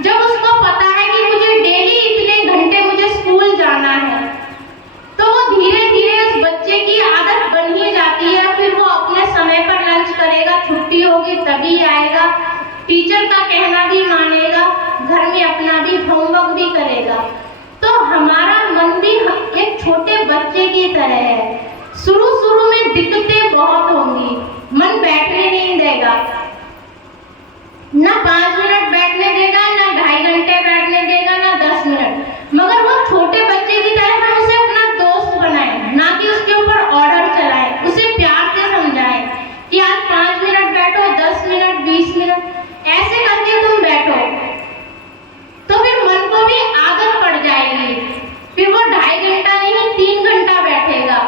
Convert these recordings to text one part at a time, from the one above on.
जब उसको पता है कि मुझे डेली इतने घंटे मुझे स्कूल जाना है, तो वो धीरे धीरे उस बच्चे की आदत बन ही जाती है। फिर वो अपने समय पर लंच करेगा, छुट्टी होगी तभी आएगा, टीचर का कहना भी मानेगा, घर में अपना भी होमवर्क भी करेगा। तो हमारा मन भी एक छोटे बच्चे की तरह है। शुरू शुरू में दिक्कतें बहुत होंगी, मन बैठने नहीं देगा, ना 5 मिनट बैठने देगा, ना 2.5 घंटे बैठने देगा, ना 10 मिनट। मगर वो छोटे बच्चे की तरह हम उसे अपना दोस्त बनाएं, ना कि उसके ऊपर ऑर्डर चलाएं। उसे प्यार से समझाएं कि आज 5 मिनट बैठो, 10 मिनट, 20 मिनट, ऐसे करके तुम बैठो, तो फिर मन को भी आदत पड़ जाएगी। फिर वो 2.5 घंटा नहीं 3 घंटा बैठेगा।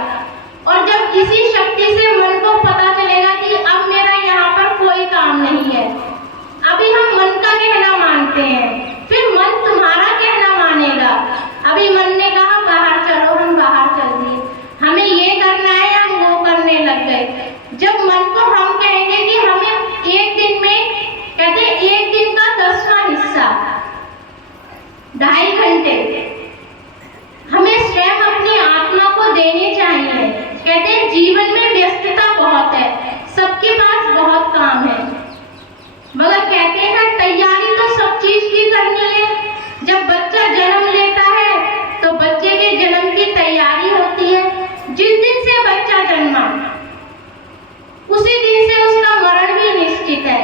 और जब इसी शक्ति से मन को पता चलेगा कि अब मेरा यहाँ पर कोई काम नहीं है, अभी हम मन का कहना मानते हैं, फिर मन तुम्हारा कहना मानेगा। अभी मन ने कहा बाहर चलो, हम बाहर चल दिए, हमें ये करना है, हम वो करने लग गए। जब मन को हम कहेंगे कि हमें एक दिन में, कहते हैं एक दिन का 10वां हिस्सा, 2.5 घंटे हमें स्वयं अपनी आत्मा को देने चाहिए। कहते हैं जीवन में व्यस्तता बहुत है, सबके पास बहुत काम है, मगर कहते हैं तैयारी तो सब चीज की करनी है। जब बच्चा जन्म लेता है तो बच्चे के जन्म की तैयारी होती है। जिस दिन से बच्चा जन्मा उसी दिन से उसका मरण भी निश्चित है।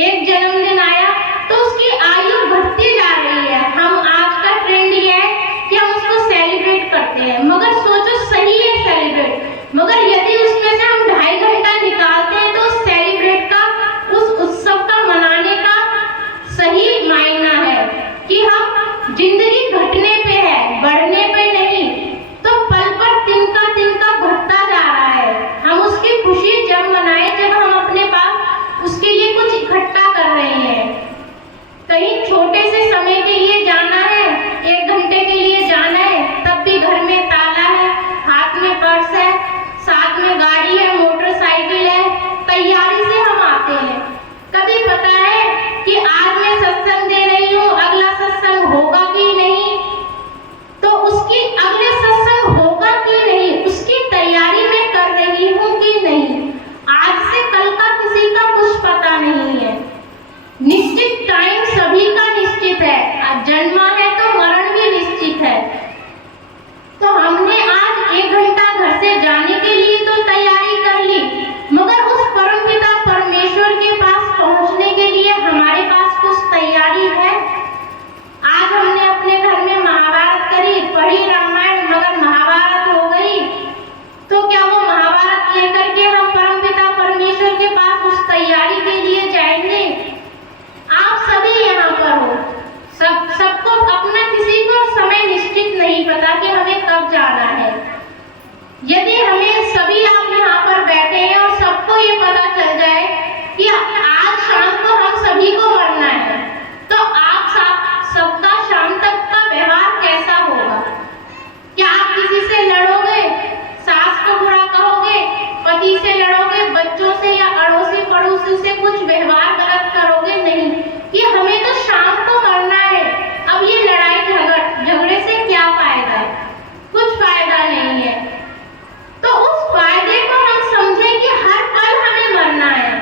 एक जन्मदिन आया तो उसकी आयु बढ़ती जा रही है। हम आज का ट्रेंड ये है कि हम उसको सेलिब्रेट करते हैं, मगर सोचो सही है सेलिब्रेट, मगर यदि उसमें से हम 2.5 घंटा निकालते हैं तो उस सेलिब्रेट का, उस उत्सव का मनाने का सही मायना है कि हम जिंदगी घटने पे है, बढ़ने पे नहीं। तो पल पर तिनका घटता जा रहा है। हम उसकी खुशी जब मनाए जब हम अपने पास उसके लिए कुछ इकट्ठा कर रहे हैं। कहीं छोटे से समय के लिए जाना है, 1 घंटे के लिए जाना है, तब भी घर में ताला है, हाथ में पर्स है, साथ में गाड़ी है, मोटरसाइकिल है, तैयारी से हम आते हैं। कभी पता है कि आज मैं सत्संग दे रही हूँ, अगला सत्संग होगा कि नहीं, तो उसकी अगले सत्संग होगा कि नहीं, उसकी तैयारी मैं कर रही हूँ कि नहीं। आज से कल का किसी का कुछ पता नहीं है। निश्चित टाइम सभी का निश्चित है, आज जन्मा है तो मरण भी निश्चित है। तो हमने आज 1 घंटा घर से जाने के लिए तो तैयारी कर ली, मगर उस परमपिता परमेश्वर के पास पहुंचने के लिए हमारे पास कुछ तैयारी है। आज हमने अपने घर में महाभारत करी, पढ़ी रामायण, मगर महाभारत हो गई, तो क्या वो महाभारत लेकर के हम परमपिता परमेश्वर के पास उस तैयारी के लिए जाएंगे? आप सभी यहाँ पर हो, सबको अपना, किसी को समय निश्चित नहीं पता कि हमें कब जाना है। यदि हमें सभी आप यहाँ पर बैठे हैं और सबको ये पता चल जाए कि आज शाम को हम सभी को मरना है, तो आप सबका शाम तक का व्यवहार कैसा होगा? क्या आप किसी से लड़ोगे, सास को बुरा कहोगे, पति से लड़ोगे, बच्चों से या अड़ोसी पड़ोसी से कुछ व्यवहार गलत करोगे? नहीं, कि हमें तो शाम को मरना है। अब ये लड़ाई झगड़े से क्या फायदा? कुछ फायदा नहीं है। तो उस फायदे को हम समझें कि हर पल हमें मरना है।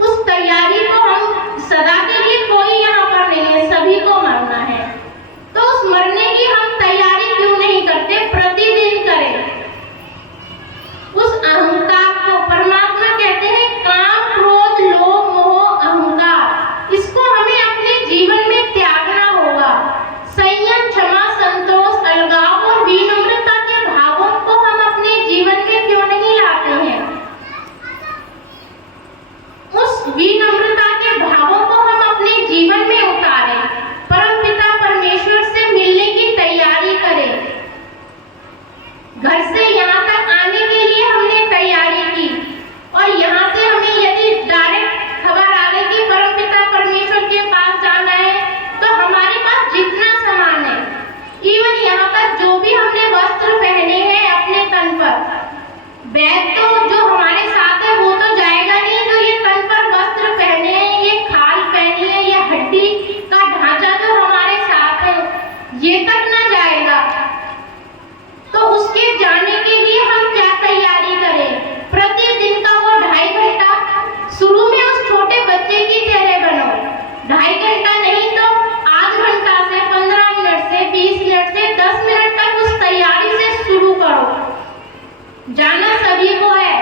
उस तैयारी को हम सदा के लिए, कोई यहाँ पर नहीं है, सभी को मरना है। तो उस मरने की हम तैयारी क्यों नहीं करते? प्रतिदिन करें। उस अहंकार को परमात्मा कहते हैं काम, क्रोध, लोभ, मोह, अहंकार, इसको हमें अपने जीवन में त्यागना होगा। संयम, क्षमा, संतोष, अलगाव और विनम्रता के भावों को हम अपने जीवन में क्यों नहीं लाते हैं? उस विनम्रता के भावों को हम अपने जीवन में उतारें, परमपिता परमेश्वर से मिलने की तैयारी करें। घर से यहाँ तक आने के लिए हमने तैयारी की, और यहाँ से हमें यदि डायरेक्ट खबर आ गई कि परमपिता परमेश्वर के पास जाना है, तो हमारे पास जितना सामान है, इवन यहाँ तक जो भी हमने वस्त्र पहने हैं अपने तन पर, बैग तो जो हमारे साथ है वो तो जाएगा नहीं। जो ये तन पर वस्त्र पहने हैं, ये खाल पहनी है, ये हड्डी जाना सभी को है।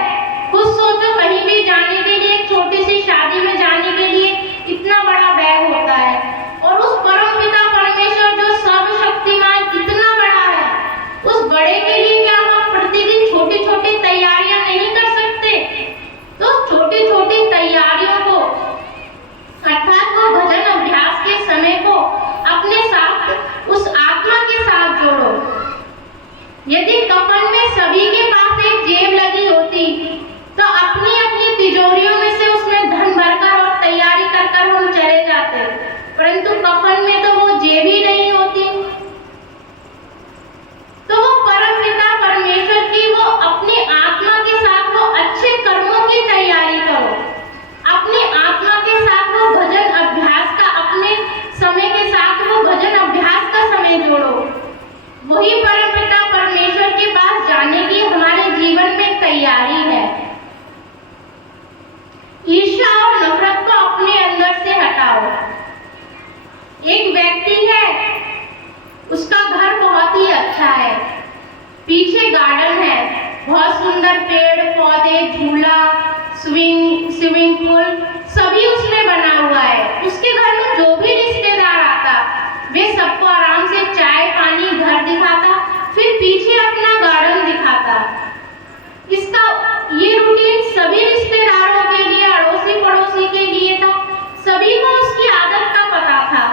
खुद सोचो, कहीं भी जाने के लिए, एक छोटी सी शादी में जाने के लिए इतना बड़ा बैग होता है, और उस परमपिता परमेश्वर जो सर्वशक्तिमान इतना बड़ा है, उस बड़े के लिए क्या हम प्रतिदिन छोटी छोटी तैयारियां नहीं कर सकते? तो छोटी छोटी तैयारियों को, अर्थात वो भजन अभ्यास के समय को अपने साथ उस आत्मा के साथ जोड़ो। यदि कफन में सभी के पास एक जेब लगी होती तो अपनी अपनी तिजोरियों में से उसमें धन भरकर और तैयारी कर कर हम चले जाते, परंतु कफन में तो वो जेब ही नहीं होती। तो वो परमपिता परमेश्वर की वो अपनी आत्मा के साथ वो अच्छे कर्मों की तैयारी करो, अपनी आत्मा के साथ वो भजन अभ्यास का, अपने समय के साथ वो भजन अभ्यास का समय जोड़ो। वही परमपिता परमेश्वर के पास जाने की हमारे जीवन में तैयारी है। ईर्ष्या और नफरत को अपने अंदर से हटाओ। एक व्यक्ति है, उसका घर बहुत ही अच्छा है, पीछे गार्डन है, बहुत सुंदर पेड़ पौधे, झूला, स्विमिंग पूल सभी उसमें बना हुआ है। उसके घर में जो भी रिश्तेदार आता वे सबको आराम से चाय पानी घर दिखाता, फिर पीछे अपना गार्डन दिखाता। इसका ये रूटीन सभी रिश्तेदारों के लिए, अड़ोसी पड़ोसी के लिए था। सभी को उसकी आदत का पता था,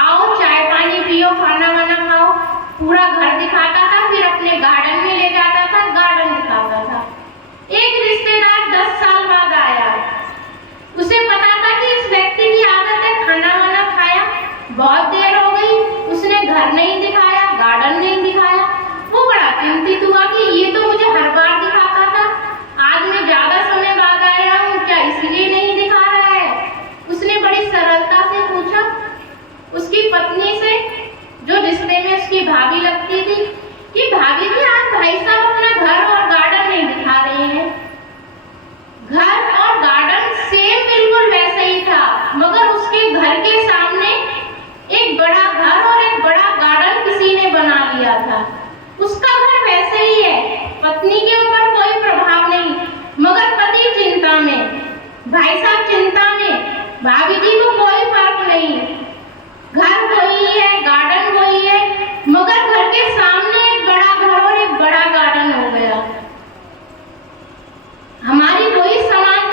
आओ चाय पानी पियो, खाना वाना खाओ, पूरा घर दिखाता था, फिर अपने गार्डन में ले जाता था, गार्डन दिखाता था। एक रिश्तेदार 10 साल बाद आया, उसे पता था कि इस व्यक्ति की आदत है, खाना वाना खाया, बहुत देर हो गई, उसने घर नहीं दिखाया, गार्डन नहीं दिखाया। वो बड़ा चिंतित हुआ कि ये तो मुझे हर बार दिखाता था, आज मैं ज्यादा समय बाद आया हूँ, क्या इसलिए नहीं दिखा रहा है? उसने बड़ी सरलता से पूछा उसकी पत्नी से, जो रिश्ते में उसकी भाभी लगती थी, कि भाभी जी आज भाई साहब अपना घर और गार्डन नहीं दिखा रहे हैं। घर और गार्डन सेम बिल्कुल वैसे ही था, मगर उसके घर के सामने एक बड़ा घर और एक बड़ा गार्डन किसी ने बना लिया था। उसका घर वैसे ही है, पत्नी के ऊपर कोई प्रभाव नहीं, मगर पति चिंता में, भाई साहब चिंता में, भाभी जी को कोई फर्क नहीं, घर वही है, गार्डन वही है, मगर घर के सामने एक बड़ा घर और एक बड़ा गार्डन हो गया। हमारी वही समाज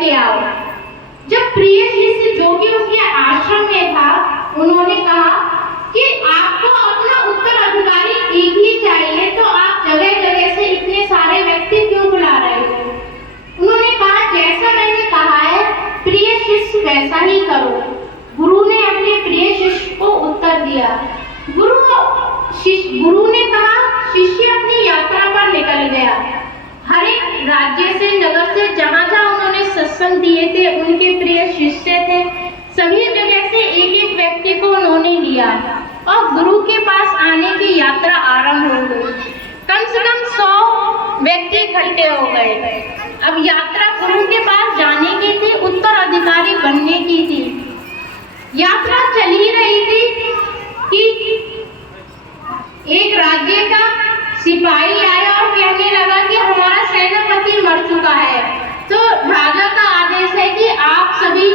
के आओ। जब प्रिय शिष्य जो कि उनके आश्रम में था, उन्होंने कहा कि आपको अपना उत्तराधिकारी एक ही चाहिए, तो आप जगह जगह से इतने सारे व्यक्ति क्यों बुला रहे हो? उन्होंने कहा, जैसा मैंने कहा है प्रिय शिष्य वैसा ही करो। गुरु ने अपने प्रिय शिष्य को उत्तर दिया। गुरु ने कहा, शिष्य अपनी यात्रा पर निकल गया। हर एक राज्य से, नगर से, जहाँ जहाँ उन्होंने सत्संग दिए थे, उनके प्रिय शिष्य थे, सभी जगह से एक एक व्यक्ति को उन्होंने लिया और गुरु के पास आने की यात्रा आरंभ हो गई। कम से कम 100 व्यक्ति इकट्ठे हो गए। अब यात्रा गुरु के पास जाने की थी, उत्तराधिकारी बनने की थी। यात्रा चल ही रही थी कि एक राज्य का सिपाही आया और कहने लगा कि हमारा सेनापति मर चुका है, तो राजा का आदेश है कि आप सभी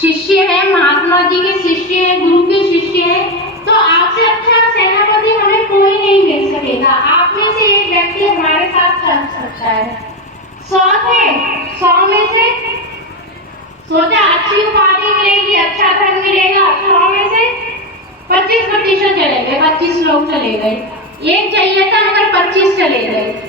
शिष्य हैं, महात्मा जी के शिष्य हैं, गुरु के शिष्य हैं, तो आपसे अच्छा सेनापति हमें कोई नहीं मिल सकेगा। आप में से एक व्यक्ति हमारे साथ चल सकता है। 100 थे, 100 में से सोचा अच्छी उपाधि मिलेगी, अच्छा धन मिलेगा। 100 में से 25% चले गए, 25 लोग चले गए। एक चाहिए था मगर 25 चले गए।